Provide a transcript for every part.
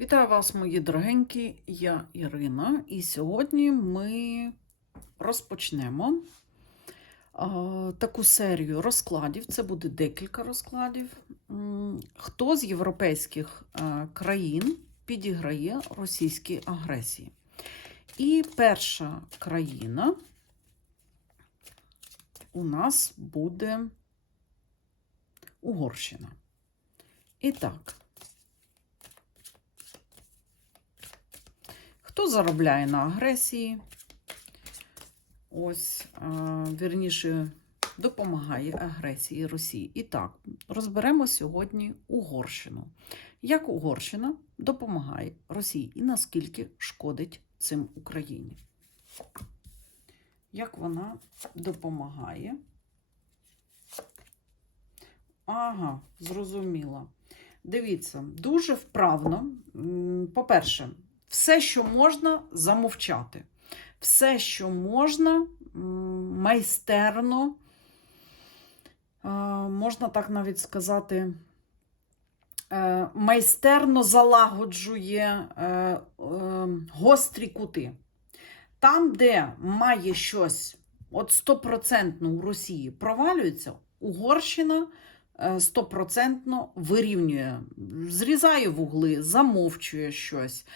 Вітаю вас, мої дорогенькі, я Ірина, і сьогодні ми розпочнемо таку серію розкладів. Це буде декілька розкладів. Хто з європейських а, країн підіграє російській агресії? І перша країна у нас буде Угорщина. І так. Хто заробляє на агресії? Ось, вірніше, допомагає агресії Росії. І так, розберемо сьогодні Угорщину. Як Угорщина допомагає Росії і наскільки шкодить цим Україні? Як вона допомагає? Ага, зрозуміла. Дивіться, дуже вправно. По-перше, все, що можна, замовчати. Все, що можна, майстерно, можна так навіть сказати, е, майстерно залагоджує е, е, гострі кути. Там, де має щось от стопроцентно у Росії провалюється, Угорщина е, стопроцентно вирівнює, зрізає вугли, замовчує щось,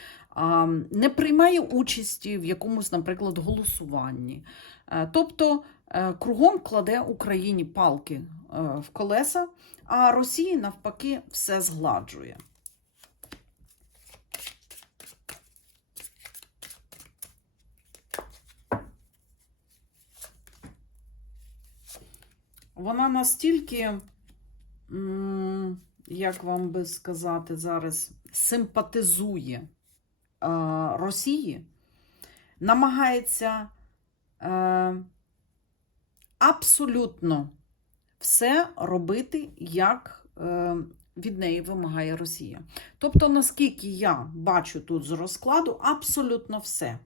не приймає участі в якомусь, наприклад, голосуванні. Е, Тобто е, кругом кладе Україні палки е, в колеса, а Росії навпаки все згладжує. Вона настільки, як вам би сказати зараз, симпатизує Росії, намагається е, абсолютно все робити, як е, від неї вимагає Росія. Тобто, наскільки я бачу тут з розкладу, абсолютно все.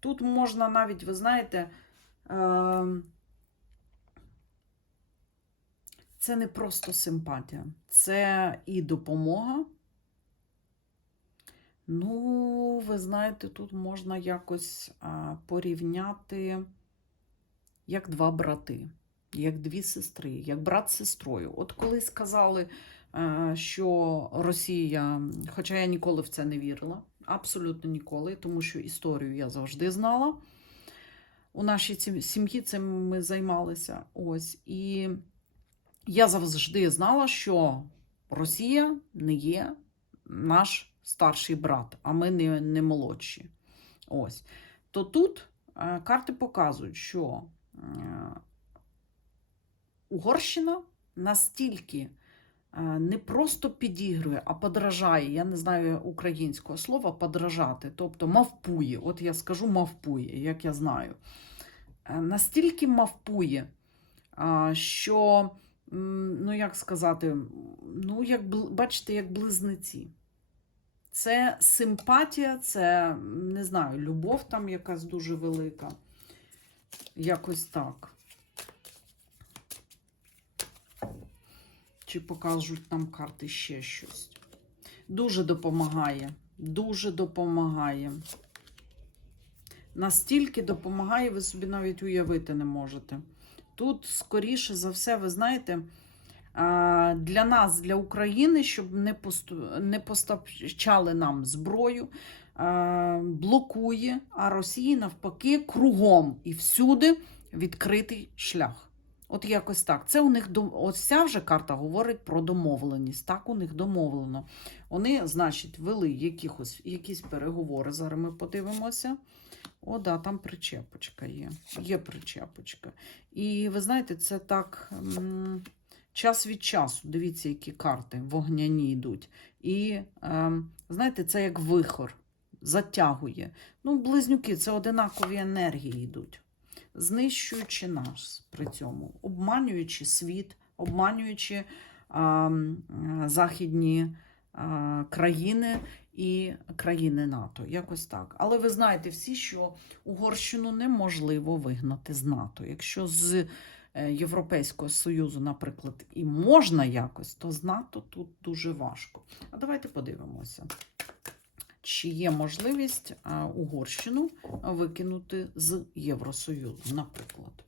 Тут можна навіть, ви знаєте, е, це не просто симпатія, це і допомога. Ну, ви знаєте, тут можна якось порівняти як два брати, як дві сестри, як брат з сестрою. От коли сказали, що Росія, хоча я ніколи в це не вірила, абсолютно ніколи, тому що історію я завжди знала. У нашій сім'ї цим ми займалися. Ось. І я завжди знала, що Росія не є наш старший брат, а ми не, не молодші. Ось. То тут е, карти показують, що е, Угорщина настільки е, не просто підігрує, а подражає. Я не знаю українського слова подражати, тобто мавпує. От я скажу мавпує, як я знаю. Е, Настільки мавпує, а, що, ну як сказати, ну, як, бачите, як близнеці. Це симпатія, це, не знаю, любов там якась дуже велика. Якось так. Чи покажуть нам карти ще щось? Дуже допомагає. Дуже допомагає. Настільки допомагає, ви собі навіть уявити не можете. Тут, скоріше за все, ви знаєте, для нас, для України, щоб не, постачали нам зброю, блокує, а Росії навпаки кругом і всюди відкритий шлях. От якось так. Це у них ось ця вже карта говорить про домовленість. Так у них домовлено. Вони, значить, вели якихось, якісь переговори. Зараз ми подивимося. О, да, там причепочка є. Є причепочка. І ви знаєте, це так час від часу. Дивіться, які карти вогняні йдуть. І ем, знаєте, це як вихор, затягує. Ну, близнюки це одинакові енергії йдуть, знищуючи нас при цьому, обманюючи світ, обманюючи ем, західні е, країни і країни НАТО. Якось так. Але ви знаєте всі, що Угорщину неможливо вигнати з НАТО. Якщо з Європейського Союзу, наприклад, і можна якось, то з НАТО тут дуже важко. А давайте подивимося. чи є можливість е, Угорщину викинути з Євросоюзу, наприклад.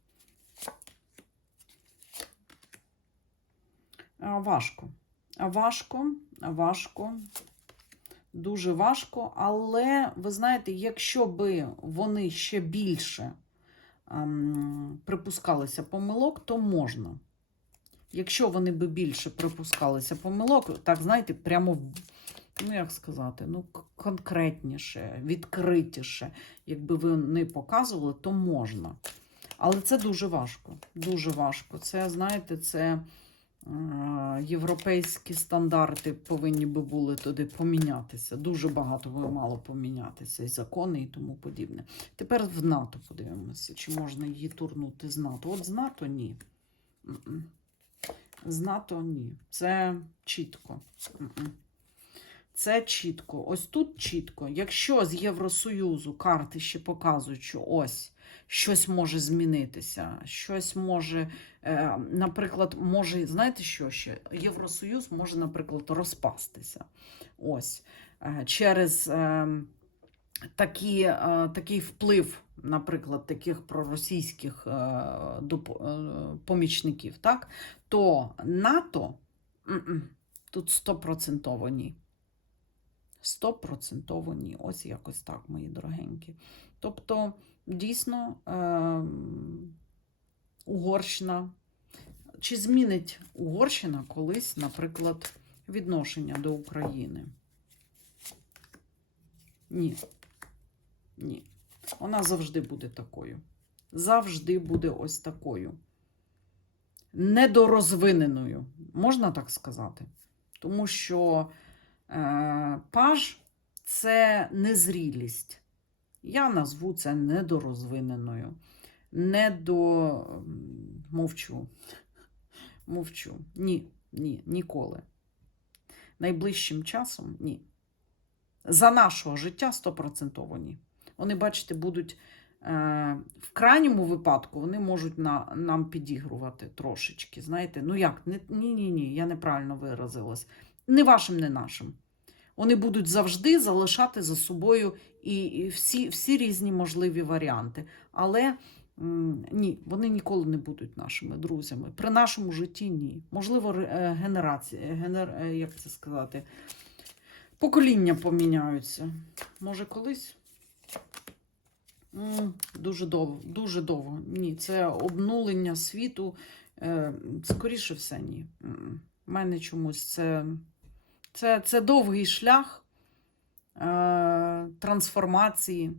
Важко. Важко, важко, дуже важко. Але ви знаєте, якщо би вони ще більше припускалися помилок, то можна. Якщо вони би більше припускалися помилок, так знаєте, прямо, ну як сказати, ну конкретніше, відкритіше, якби ви не показували, то можна. Але це дуже важко. Дуже важко. Це, знаєте, це європейські стандарти повинні би були туди помінятися. Дуже багато би мало помінятися, і закони, і тому подібне. Тепер в НАТО подивимося, чи можна її турнути з НАТО. От з НАТО ні. З НАТО ні. Це чітко. Це чітко. Ось тут чітко. Якщо з Євросоюзу карти ще показують, що ось щось може змінитися, щось може, е, наприклад, може, знаєте що ще? Євросоюз може, наприклад, розпастися. Ось. Е, через е, такі, такий вплив, наприклад, таких проросійських помічників, так? то НАТО тут стопроцентово ні. Стопроцентово ні. Ось якось так, мої дорогенькі. Тобто, дійсно, ем, Угорщина. Чи змінить Угорщина колись, наприклад, відношення до України? Ні. Ні. Вона завжди буде такою. Завжди буде ось такою. Недорозвиненою, можна так сказати. Тому що паж це незрілість. Я назву це недорозвиненою. Недо... Мовчу. Мовчу. Ні, ні, ніколи. Найближчим часом ні. За нашого життя стопроцентово ні. Вони, бачите, будуть е, в крайньому випадку вони можуть на, нам підігрувати трошечки. Знаєте, ну як? Ні, ні, ні, я неправильно виразилась. Не вашим, не нашим. Вони будуть завжди залишати за собою і, всі, всі різні можливі варіанти. Але ні, вони ніколи не будуть нашими друзями. При нашому житті ні. Можливо, е, генерації, е, генер, е, як це сказати, покоління поміняються. Може, колись? Дуже довго, дуже довго. Ні, це обнулення світу. Скоріше все, ні. У мене чомусь це, це, це довгий шлях е, трансформації.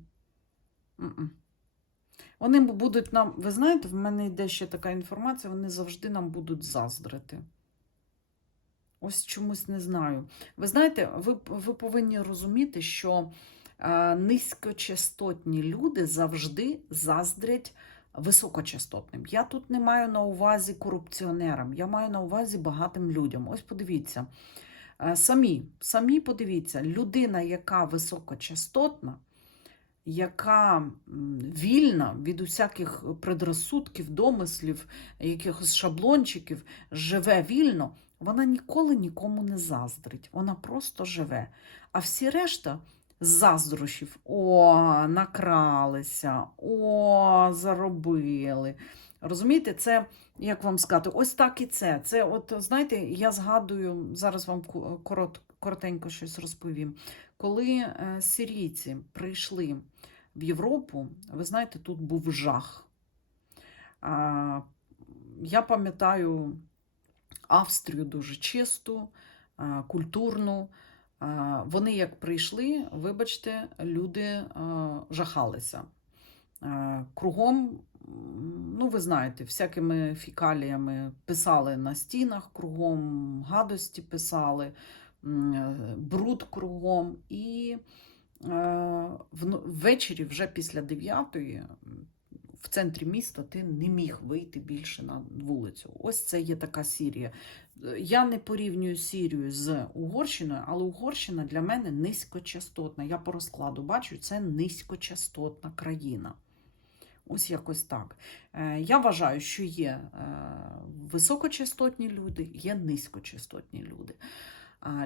Вони будуть нам, ви знаєте, в мене йде ще така інформація, вони завжди нам будуть заздрити. Ось чомусь не знаю. Ви знаєте, ви, ви повинні розуміти, що е, низькочастотні люди завжди заздрять високочастотним. Я тут не маю на увазі корупціонерам, я маю на увазі багатим людям. Ось подивіться. Е, Самі, самі подивіться, людина, яка високочастотна, яка вільна від усяких предрозсудків, домислів, якихось шаблончиків, живе вільно, вона ніколи нікому не заздрить. Вона просто живе. А всі решта заздрощів: о, накралися, о, заробили. Розумієте, це, як вам сказати, ось так і це. Це, от, знаєте, я згадую, зараз вам корот, коротенько щось розповім. Коли е, сирійці прийшли в Європу, ви знаєте, тут був жах. Я пам'ятаю Австрію дуже чисту, культурну. Вони як прийшли, вибачте, люди жахалися. Кругом, ну ви знаєте, всякими фікаліями писали на стінах, кругом гадості писали, е, бруд кругом. І е, ввечері, вже після 9 в центрі міста ти не міг вийти більше на вулицю. Ось це є така Сірія. Я не порівнюю Сірію з Угорщиною, але Угорщина для мене низькочастотна. Я по розкладу бачу, це низькочастотна країна. Ось якось так. Е, Я вважаю, що є е, високочастотні люди, є низькочастотні люди.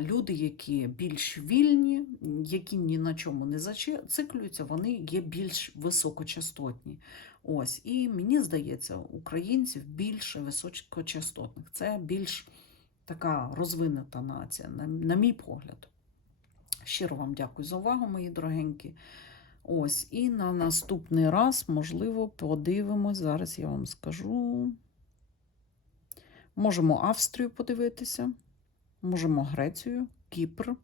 Люди, які більш вільні, які ні на чому не зациклюються, вони є більш високочастотні. Ось, і мені здається, українців більше високочастотних. Це більш така розвинута нація, на, на мій погляд. Щиро вам дякую за увагу, мої дорогенькі. Ось, і на наступний раз, можливо, подивимось. Зараз я вам скажу. Можемо Австрію подивитися, можемо Грецію, Кіпр,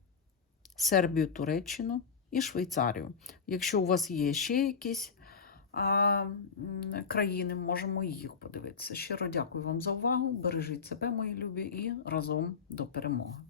Сербію, Туреччину і Швейцарію. Якщо у вас є ще якісь а, країни, можемо їх подивитися. Щиро дякую вам за увагу. Бережіть себе, мої любі, і разом до перемоги.